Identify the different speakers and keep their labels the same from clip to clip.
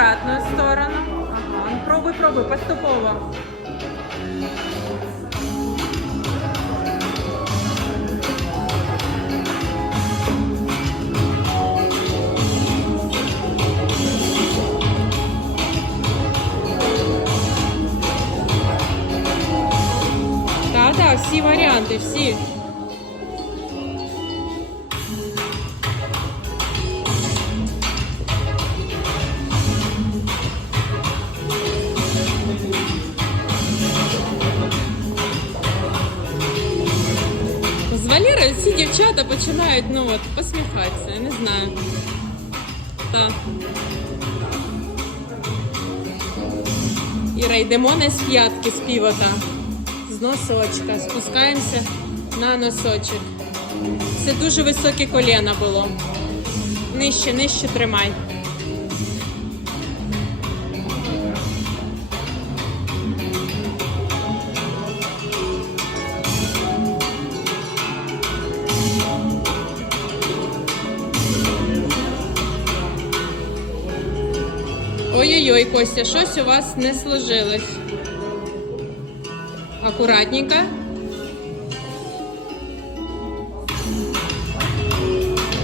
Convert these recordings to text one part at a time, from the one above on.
Speaker 1: обратную сторону. Ага. Пробуй, пробуй, поступово. Да-да, все варианты, все. З всі дівчата починають, ну от, посміхатися, я не знаю. Так. Іра, йдемо не з п'ятки, з півота. З носочка. Спускаємося на носочок. Це дуже високе коліна було. Нижче, нижче тримай. Ой-ой-ой, Костя, щось у вас не сложилось. Акуратненько.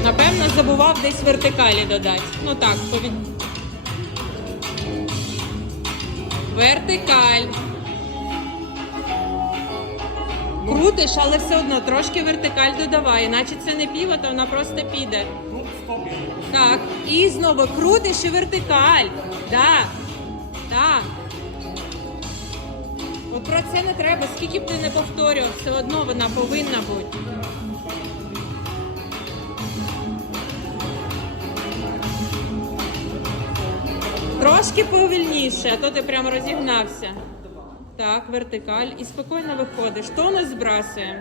Speaker 1: Напевно, забував десь вертикалі додати. Ну так, повід... Вертикаль. Крутиш, але все одно трошки вертикаль додавай, іначе це не піва, то вона просто піде. Так, і знову крутиш і вертикаль. Так, так. От про це не треба, скільки б ти не повторював, все одно вона повинна бути. Трошки повільніше, а то ти прям розігнався. Так, вертикаль і спокійно виходиш. Тонус збрасуємо.